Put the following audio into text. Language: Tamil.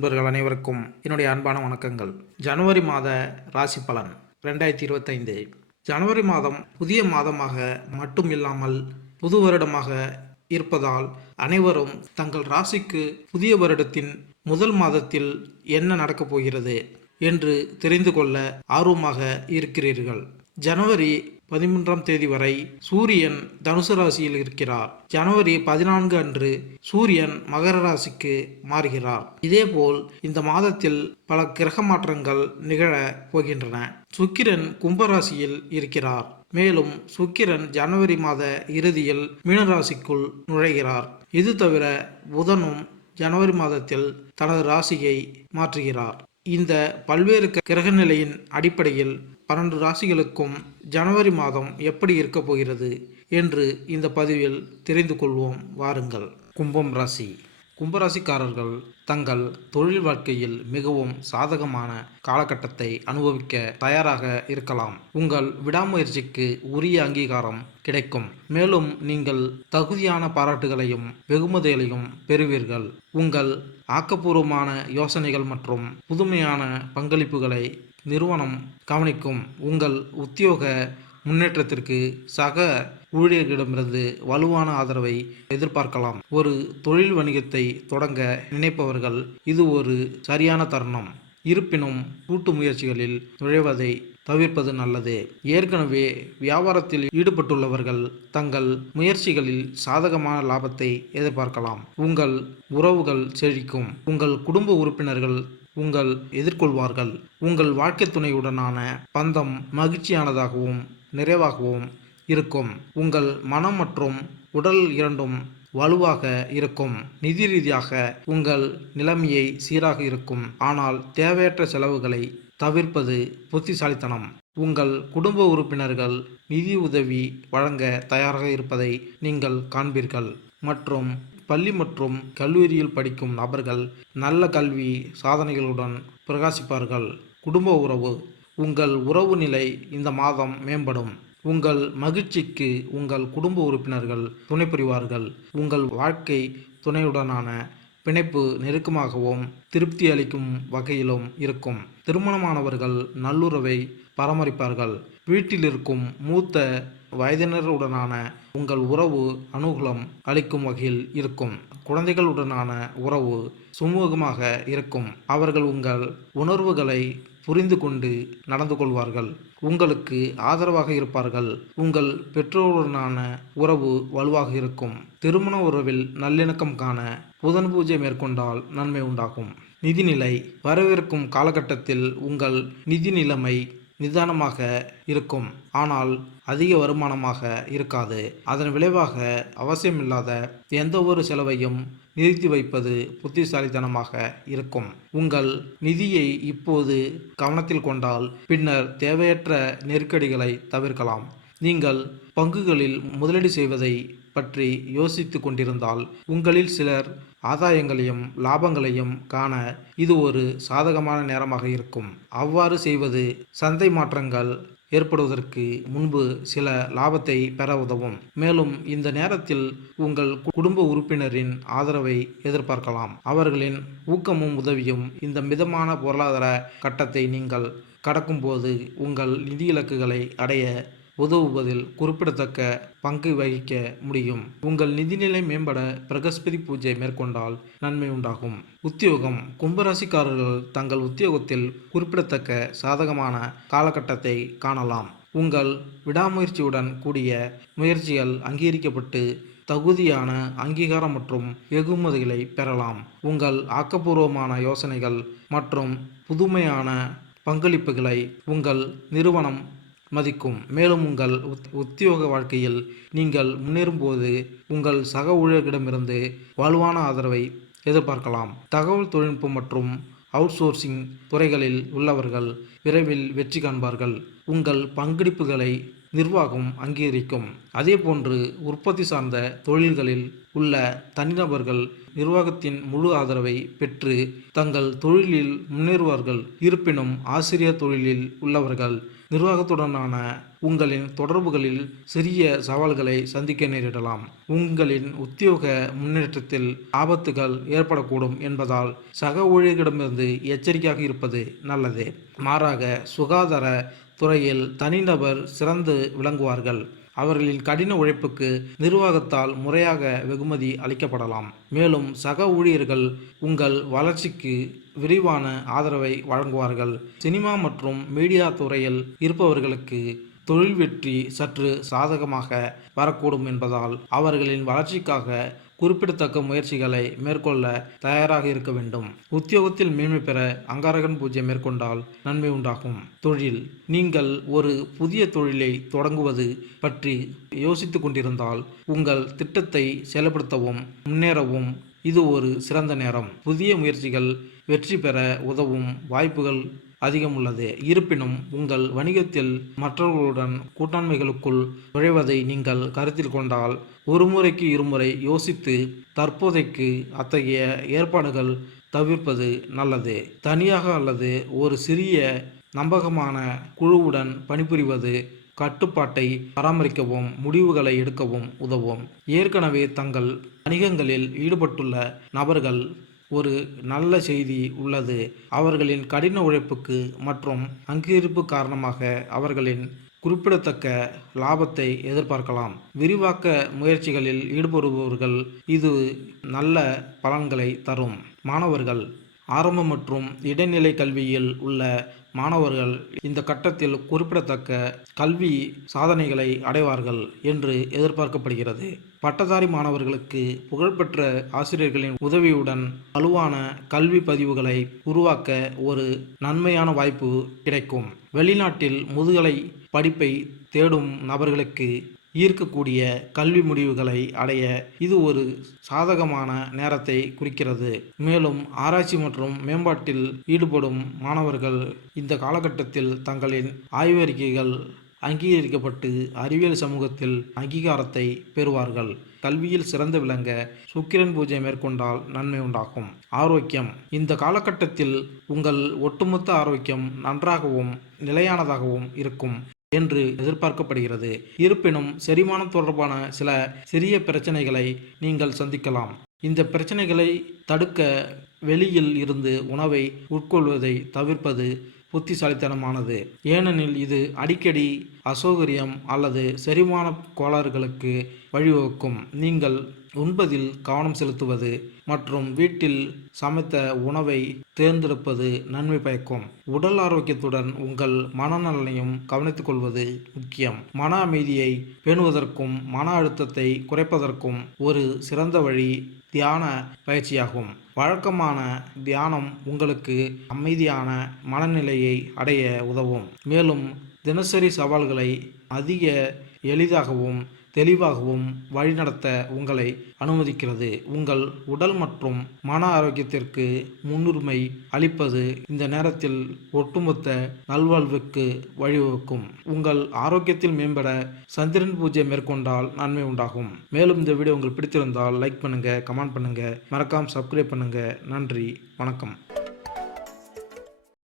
நண்பர்கள் அனைவருக்கும் என்னுடைய அன்பான வணக்கங்கள். ஜனவரி மாத ராசி பலன் 2025. ஜனவரி மாதம் புதிய மாதமாக மட்டும் இல்லாமல் புது வருடமாக இருப்பதால் அனைவரும் தங்கள் ராசிக்கு புதிய வருடத்தின் முதல் மாதத்தில் என்ன நடக்கப் போகிறது என்று தெரிந்து கொள்ள ஆர்வமாக இருக்கிறீர்கள். ஜனவரி 13ஆம் தேதி வரை சூரியன் தனுசு ராசியில் இருக்கிறார். ஜனவரி 14 அன்று சூரியன் மகர ராசிக்கு மாறுகிறார். இதேபோல் இந்த மாதத்தில் பல கிரக மாற்றங்கள் நிகழ போகின்றன. சுக்கிரன் கும்பராசியில் இருக்கிறார். மேலும் சுக்கிரன் ஜனவரி மாத இறுதியில் மீனராசிக்குள் நுழைகிறார். இது தவிர புதனும் ஜனவரி மாதத்தில் தனது ராசியை மாற்றுகிறார். இந்த பல்வேறு கிரக நிலையின் அடிப்படையில் 12 ராசிகளுக்கும் ஜனவரி மாதம் எப்படி இருக்கப் போகிறது என்று இந்த பதிவில் தெரிந்து கொள்வோம். வாருங்கள். கும்பம் ராசி. கும்பராசிக்காரர்கள் தங்கள் தொழில் வாழ்க்கையில் மிகவும் சாதகமான காலகட்டத்தை அனுபவிக்க தயாராக இருக்கலாம். உங்கள் விடாமுயற்சிக்கு உரிய அங்கீகாரம் கிடைக்கும். மேலும் நீங்கள் தகுதியான பாராட்டுகளையும் வெகுமதிகளையும் பெறுவீர்கள். உங்கள் ஆக்கப்பூர்வமான யோசனைகள் மற்றும் புதுமையான பங்களிப்புகளை நிறுவனம் கவனிக்கும். உங்கள் உத்தியோக முன்னேற்றத்திற்கு சக ஊழியர்களிடமிருந்து வலுவான ஆதரவை எதிர்பார்க்கலாம். ஒரு தொழில் வணிகத்தை தொடங்க நினைப்பவர்கள் இது ஒரு சரியான தருணம். இருப்பினும் கூட்டு முயற்சிகளில் நுழைவதை தவிர்ப்பது நல்லது. ஏற்கனவே வியாபாரத்தில் ஈடுபட்டுள்ளவர்கள் தங்கள் முயற்சிகளில் சாதகமான லாபத்தை எதிர்பார்க்கலாம். உங்கள் உறவுகள் செழிக்கும். உங்கள் குடும்ப உறுப்பினர்கள் உங்கள் எதிர்கொள்வார்கள். உங்கள் வாழ்க்கை துணையுடனான பந்தம் மகிழ்ச்சியானதாகவும் நிறைவாகவும் இருக்கும். உங்கள் மனம் மற்றும் உடல் இரண்டும் வலுவாக இருக்கும். நிதி ரீதியாக உங்கள் நிலைமையை சீராக இருக்கும். ஆனால் தேவையற்ற செலவுகளை தவிர்ப்பது புத்திசாலித்தனம். உங்கள் குடும்ப உறுப்பினர்கள் நிதி உதவி வழங்க தயாராக இருப்பதை நீங்கள் காண்பீர்கள். மற்றும் பள்ளி மற்றும் கல்லூரியில் படிக்கும் நபர்கள் நல்ல கல்வி சாதனைகளுடன் பிரகாசிப்பார்கள். குடும்ப உறவு. உங்கள் உறவு நிலை இந்த மாதம் மேம்படும். உங்கள் மகிழ்ச்சிக்கு உங்கள் குடும்ப உறுப்பினர்கள் துணை புரிவார்கள். உங்கள் வாழ்க்கை துணையுடனான பிணைப்பு நெருக்கமாகவும் திருப்தி அளிக்கும் வகையிலும் இருக்கும். திருமணமானவர்கள் நல்லுறவை பராமரிப்பார்கள். வீட்டில் இருக்கும் மூத்த வயதினருடனான உங்கள் உறவு அனுகூலம் அளிக்கும் வகையில் இருக்கும். குழந்தைகளுடனான உறவு சுமூகமாக இருக்கும். அவர்கள் உங்கள் உணர்வுகளை புரிந்து கொண்டு நடந்து கொள்வார்கள். உங்களுக்கு ஆதரவாக இருப்பார்கள். உங்கள் பெற்றோருடனான உறவு வலுவாக இருக்கும். திருமண உறவில் நல்லிணக்கம் காண புதன் பூஜை மேற்கொண்டால் நன்மை உண்டாகும். நிதிநிலை. வரவிருக்கும் காலகட்டத்தில் உங்கள் நிதி நிலைமை நிதானமாக இருக்கும். ஆனால் அதிக வருமானமாக இருக்காது. அதன் விளைவாக அவசியமில்லாத எந்த ஒரு செலவையும் நிறுத்தி வைப்பது புத்திசாலித்தனமாக இருக்கும். உங்கள் நிதியை இப்போது கவனத்தில் கொண்டால் பின்னர் தேவையற்ற நெருக்கடிகளை தவிர்க்கலாம். நீங்கள் பங்குகளில் முதலீடு செய்வதை பற்றி யோசித்து கொண்டிருந்தால் உங்களில் சிலர் ஆதாயங்களையும் லாபங்களையும் காண இது ஒரு சாதகமான நேரமாக இருக்கும். அவ்வாறு செய்வது சந்தை மாற்றங்கள் ஏற்படுவதற்கு முன்பு சில லாபத்தை பெற உதவும். மேலும் இந்த நேரத்தில் உங்கள் குடும்ப உறுப்பினரின் ஆதரவை எதிர்பார்க்கலாம். அவர்களின் ஊக்கமும் உதவியும் இந்த மிதமான பொருளாதார கட்டத்தை நீங்கள் கடக்கும்போது உங்கள் நிதி இலக்குகளை அடைய உதவுவதில் குறிப்பிடத்தக்க பங்கு வகிக்க முடியும். உங்கள் நிதிநிலை மேம்பட பிரகஸ்பதி பூஜை மேற்கொண்டால் நன்மை உண்டாகும். உத்தியோகம். கும்பராசிக்காரர்கள் தங்கள் உத்தியோகத்தில் குறிப்பிடத்தக்க சாதகமான காலகட்டத்தை காணலாம். உங்கள் விடாமுயற்சியுடன் கூடிய முயற்சிகள் அங்கீகரிக்கப்பட்டு தகுதியான அங்கீகாரம் மற்றும் வெகுமதிகளை பெறலாம். உங்கள் ஆக்கப்பூர்வமான யோசனைகள் மற்றும் புதுமையான பங்களிப்புகளை உங்கள் நிறுவனம் மதிக்கும். மேலும் உங்கள் உத்தியோக வாழ்க்கையில் நீங்கள் முன்னேறும்போது உங்கள் சக ஊழியர்களிடமிருந்து வலுவான ஆதரவை எதிர்பார்க்கலாம். தகவல் தொழில்நுட்பம் மற்றும் அவுட்சோர்சிங் துறைகளில் உள்ளவர்கள் விரைவில் வெற்றி காண்பார்கள். உங்கள் பங்களிப்புகளை நிர்வாகம் அங்கீகரிக்கும். அதேபோன்று உற்பத்தி சார்ந்த தொழில்களில் உள்ள தனிநபர்கள் நிர்வாகத்தின் முழு ஆதரவை பெற்று தங்கள் தொழிலில் முன்னேறுவார்கள். இருப்பினும் ஆசிரியர் தொழிலில் உள்ளவர்கள் நிர்வாகத்துடனான உங்களின் தொடர்புகளில் சிறிய சவால்களை சந்திக்க நேரிடலாம். உங்களின் உத்தியோக முன்னேற்றத்தில் ஆபத்துகள் ஏற்படக்கூடும் என்பதால் சக ஊழியர்களிடமிருந்து எச்சரிக்கையாக இருப்பது நல்லது. மாறாக சுகாதார துறையில் தனிநபர் சிறந்து விளங்குவார்கள். அவர்களின் கடின உழைப்புக்கு நிர்வாகத்தால் முறையாக வெகுமதி அளிக்கப்படலாம். மேலும் சக ஊழியர்கள் உங்கள் வளர்ச்சிக்கு விரிவான ஆதரவை வழங்குவார்கள். சினிமா மற்றும் மீடியா துறையில் இருப்பவர்களுக்கு தொழில் வெற்றி சற்று சாதகமாக வரக்கூடும் என்பதால் அவர்களின் வளர்ச்சிக்காக குறிப்பிடத்தக்க முயற்சிகளை மேற்கொள்ள தயாராக இருக்க வேண்டும். உத்தியோகத்தில் மேன்மை பெற அங்காரகன் பூஜை மேற்கொண்டால் நன்மை உண்டாகும். தொழில்: நீங்கள் ஒரு புதிய தொழிலை தொடங்குவது பற்றி யோசித்து கொண்டிருந்தால் உங்கள் திட்டத்தை செயல்படுத்தவும் முன்னேறவும் இது ஒரு சிறந்த நேரம். புதிய முயற்சிகள் வெற்றி பெற உதவும் வாய்ப்புகள் அதிகம் உள்ளது. இருப்பினும் உங்கள் வணிகத்தில் மற்றவர்களுடன் கூட்டாண்மைகளுக்குள் நுழைவதை நீங்கள் கருத்தில் கொண்டால் ஒரு முறைக்கு இருமுறை யோசித்து தற்போதைக்கு அத்தகைய ஏற்பாடுகள் தவிர்ப்பது நல்லது. தனியாக அல்லது ஒரு சிறிய நம்பகமான குழுவுடன் பணிபுரிவது கட்டுப்பாட்டை பராமரிக்கவும் முடிவுகளை எடுக்கவும் உதவும். ஏற்கனவே தங்கள் வணிகங்களில் ஈடுபட்டுள்ள நபர்கள் ஒரு நல்ல செய்தி உள்ளது. அவர்களின் கடின உழைப்புக்கு மற்றும் அங்கீகரிப்பு காரணமாக அவர்களின் குறிப்பிடத்தக்க லாபத்தை எதிர்பார்க்கலாம். விரிவாக்க முயற்சிகளில் ஈடுபடுபவர்கள் இது நல்ல பலன்களை தரும். மாணவர்கள்: ஆரம்ப மற்றும் இடைநிலை கல்வியில் உள்ள மாணவர்கள் இந்த கட்டத்தில் குறிப்பிடத்தக்க கல்வி சாதனைகளை அடைவார்கள் என்று எதிர்பார்க்கப்படுகிறது. பட்டதாரி மாணவர்களுக்கு புகழ்பெற்ற ஆசிரியர்களின் உதவியுடன் வலுவான கல்வி பதிவுகளை உருவாக்க ஒரு நன்மையான வாய்ப்பு கிடைக்கும். வெளிநாட்டில் முதுகலை படிப்பை தேடும் நபர்களுக்கு ஈர்க்கக்கூடிய கல்வி முடிவுகளை அடைய இது ஒரு சாதகமான நேரத்தை குறிக்கிறது. மேலும் ஆராய்ச்சி மற்றும் மேம்பாட்டில் ஈடுபடும் மாணவர்கள் இந்த காலகட்டத்தில் தங்களின் ஆய்வறிக்கைகள் அங்கீகரிக்கப்பட்டு அறிவியல் சமூகத்தில் அங்கீகாரத்தை பெறுவார்கள். கல்வியில் சிறந்து விளங்க சுக்கிரன் பூஜை மேற்கொண்டால் நன்மை உண்டாகும். ஆரோக்கியம்: இந்த காலகட்டத்தில் உங்கள் ஒட்டுமொத்த ஆரோக்கியம் நன்றாகவும் நிலையானதாகவும் இருக்கும் என்று எதிர்பார்க்கப்படுகிறது. இருப்பினும் செரிமானம் தொடர்பான சில சிறிய பிரச்சனைகளை நீங்கள் சந்திக்கலாம். இந்த பிரச்சனைகளை தடுக்க வெளியில் இருந்து உணவை உட்கொள்வதை தவிர்ப்பது புத்திசாலித்தனமானது. ஏனெனில் இது அடிக்கடி அசௌகரியம் அல்லது செரிமான கோளாறுகளுக்கு வழிவகுக்கும். நீங்கள் உண்பதில் கவனம் செலுத்துவது மற்றும் வீட்டில் சமைத்த உணவை தேர்ந்தெடுப்பது நன்மை பயக்கும். உடல் ஆரோக்கியத்துடன் உங்கள் மனநலனையும் கவனித்துக் கொள்வது முக்கியம். மன அமைதியை பேணுவதற்கும் மன அழுத்தத்தை குறைப்பதற்கும் ஒரு சிறந்த வழி தியான பயிற்சியாகும். வழக்கமான தியானம் உங்களுக்கு அமைதியான மனநிலையை அடைய உதவும். மேலும் தினசரி சவால்களை அதிக எளிதாகவும் தெளிவாகவும் வழிநடத்த உங்களை அனுமதிக்கிறது. உங்கள் உடல் மற்றும் மன ஆரோக்கியத்திற்கு முன்னுரிமை அளிப்பது இந்த நேரத்தில் ஒட்டுமொத்த நல்வாழ்வுக்கு வழிவகுக்கும். உங்கள் ஆரோக்கியத்தில் மேம்பட சந்திரன் பூஜை மேற்கொண்டால் நன்மை உண்டாகும். மேலும் இந்த வீடியோ உங்களுக்கு பிடித்திருந்தால் லைக் பண்ணுங்க, கமெண்ட் பண்ணுங்க, மறக்காம சப்ஸ்கிரைப் பண்ணுங்க. நன்றி, வணக்கம்.